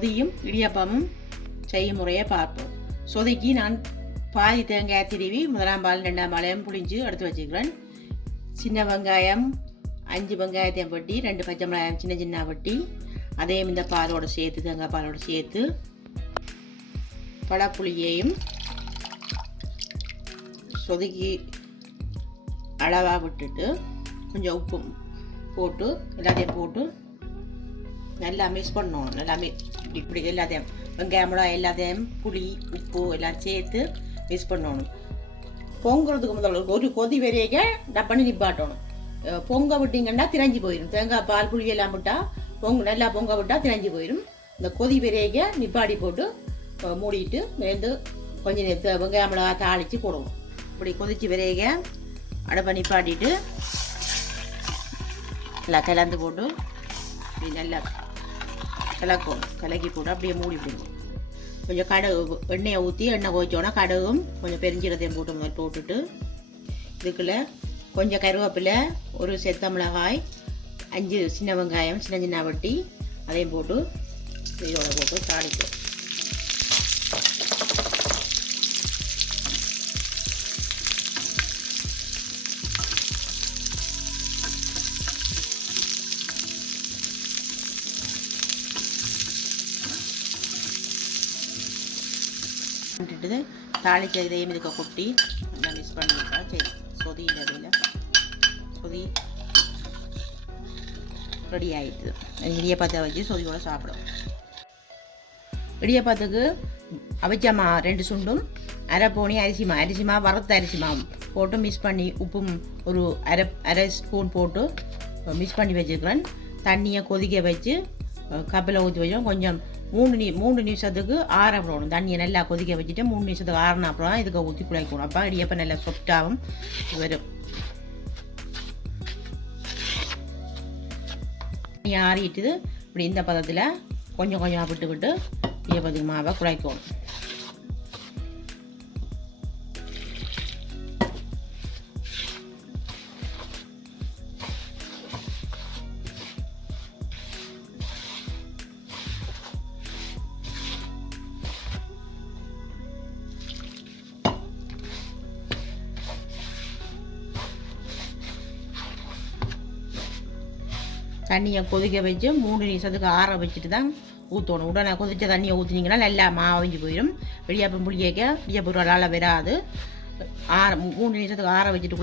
சொதியும் இடியாப்பமும் செய்யும் முறையை பார்ப்போம். சொதிக்கு நான் பாதி தேங்காய் திருவி முதலாம் பால் 2ஆம் பாலையும் புளிஞ்சு எடுத்து வச்சுக்கிறேன். சின்ன வெங்காயம் 5 வெங்காயத்தையும் வெட்டி 2 பச்சை மிளகாயம் சின்ன சின்ன வெட்டி அதையும் இந்த பாலோடு சேர்த்து தேங்காய் பாலோடு சேர்த்து பழப்புளியையும் சொதுக்கி அளவாக விட்டுட்டு கொஞ்சம் உப்பு போட்டு எல்லாத்தையும் போட்டு நல்லா மிக்ஸ் பண்ணணும். நல்லா இப்படி எல்லாத்தையும் வெங்காயம் எல்லாத்தையும் புளி உப்பு எல்லாம் சேர்த்து மிக்ஸ் பண்ணணும். பொங்குறதுக்கு முதல்ல ஒரு கொதி வரைக்க டப்பண்ணி நிப்பாட்டணும். பொங்க விட்டிங்கன்னா திரஞ்சி போயிடும். தேங்காய் பால் புளி எல்லாம் விட்டால் நல்லா பொங்க விட்டால் திரஞ்சி போயிடும். இந்த கொதி வரைக்க நிப்பாடி போட்டு மூடிட்டு மேந்து கொஞ்சம் நேரத்து வெங்காயம் மிளகா தாளித்து போடுவோம். இப்படி கொதிச்சு வரைக்க அடுப்பை நிப்பாட்டிட்டு நல்லா கலந்து போட்டு இப்படி நல்லா கலக்கணும். கலக்கி போட்டு அப்படியே மூடி விடுங்க. கொஞ்சம் கடுகு எண்ணெயை ஊற்றி எண்ணெய் கொதிச்சோன்னா கடுகும் கொஞ்சம் பெருஞ்சீரத்தையும் போட்டு முதல் போட்டுட்டு இதுக்குள்ள கொஞ்சம் கருவேப்பிலை ஒரு செத்த மிளகாய் 5 சின்ன வெங்காயம் சின்ன சின்ன வெட்டி அதையும் போட்டு இதோட போட்டு தாளிக்கும். விட்டுட்டு தாளிச்ச இதையும் இதுக்கு கொட்டி நல்லா மிக்ஸ் பண்ணிவிட்டா சரி சொதி இடையில சொதி ரெடி ஆகிடுது. இடியாப்பத்தை வச்சு சொதியோட சாப்பிடும். இடியாப்பத்துக்கு அவிச்சமா 2 சுண்டும் அரைப்போனி அரிசிமா வறுத்த அரிசிமாவும் போட்டு மிக்ஸ் பண்ணி உப்பும் ஒரு அரை ஸ்பூன் போட்டு மிக்ஸ் பண்ணி வச்சுக்கிறேன். தண்ணியை கொதிக்க வச்சு கப்பில் ஊற்றி வச்சோம். கொஞ்சம் 3 நிமிஷத்துக்கு ஆற விடணும். தண்ணியை நல்லா கொதிக்க வச்சுட்டு 3 நிமிஷத்துக்கு ஆறின அப்புறம் தான் இதுக்கு ஊற்றி குழைக்கணும். அப்போ இடியாப்பம் நல்லா சொஃப்டாகவும் வரும். ஆறிட்டு இப்படி இந்த பதத்தில் கொஞ்சம் கொஞ்சமாக விட்டு இடியாப்பத்துக்கு மாவை குழைக்கணும். தண்ணியை கொதிக்க வச்சு 3 நிமிஷத்துக்கு ஆற வச்சுட்டு தான் ஊற்றணும். உடனே கொதிச்ச தண்ணியை ஊற்றினீங்கன்னா நல்லா மாவஞ்சி போயிடும். இடியாப்பம் புளியக்க இடியாப்பூரால் வராது. 3 நிமிஷத்துக்கு ஆற வச்சுட்டு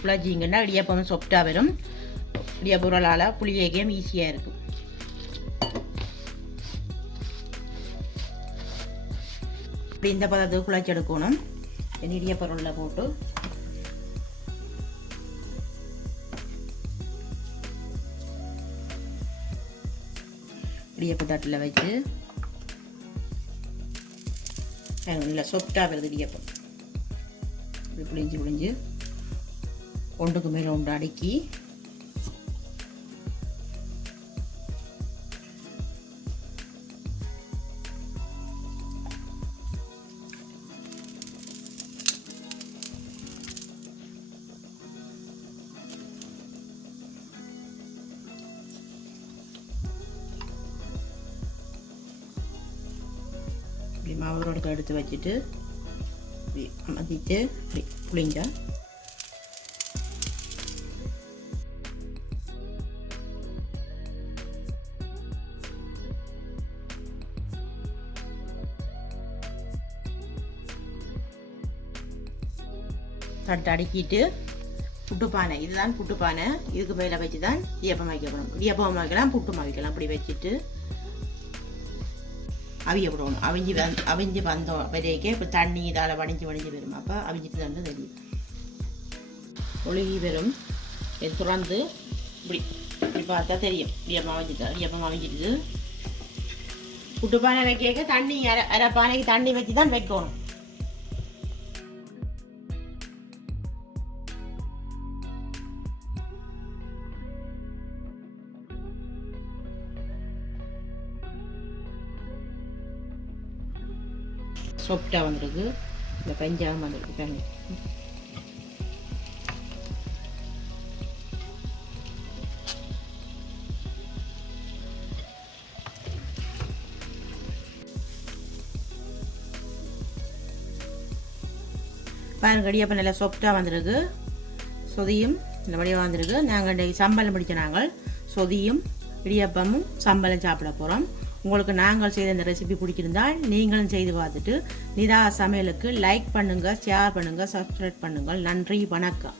குழச்சிங்கன்னா இடியாப்பம் சொஃப்டாக வரும். இடியாப்பூரால் புளியக்கம் ஈஸியாக இருக்கும். இப்படி இந்த பதத்துக்கு குழச்சி எடுக்கணும். இடியாப்பூரில் போட்டு இடியாப்ப தட்டில் வச்சு நல்லா சொஃப்டாக வருது இடியாப்பம். இப்படி புளிஞ்சு ஒன்றுக்கு மேலே ஒன்று அடுக்கி இப்படி மாவோட எடுத்து வச்சுட்டு மதித்து இப்படி புளிஞ்சா தட்டு அடுக்கிட்டு புட்டுப்பானை, இதுதான் புட்டுப்பானை. இதுக்கு மேலே வச்சு தான் இடியாப்பம் வைக்கணும். இடியாப்பம் வைக்கலாம், புட்டும் வைக்கலாம். அப்படி வச்சுட்டு அவிய விடணும். அவிஞ்சு வந்தோம் வரைக்கும் இப்போ தண்ணி இதால் வடிஞ்சு வரும். அப்போ அவிஞ்சிட்டு தான் தெரியும். ஒழுகி வரும். இது துறந்து இப்படி பார்த்தா தெரியும் இடியாப்பம் அவிஞ்சிட்டு. புட்டுப்பானை வைக்க தண்ணி அரை பானைக்கு தண்ணி வச்சு தான் வைக்கணும். சாஃப்டாக வந்துருக்கு. இந்த பஞ்சாகம் வந்துருக்கு தண்ணி. பாருங்க இடியாப்பம் நல்லா சாஃப்டாக வந்திருக்கு. சொதியும் இந்த வடிவாக வந்திருக்கு. நாங்கள் இன்றைக்கி சம்பளம் பிடிச்ச நாங்கள் சொதியும் இடியாப்பமும் சம்பளம் சாப்பிட போகிறோம். உங்களுக்கு நாங்கள் செய்த இந்த ரெசிபி பிடிச்சிருந்தால் நீங்களும் செய்து பார்த்துட்டு நிதா சமையலுக்கு லைக் பண்ணுங்கள், ஷேர் பண்ணுங்கள், சப்ஸ்கிரைப் பண்ணுங்கள். நன்றி, வணக்கம்.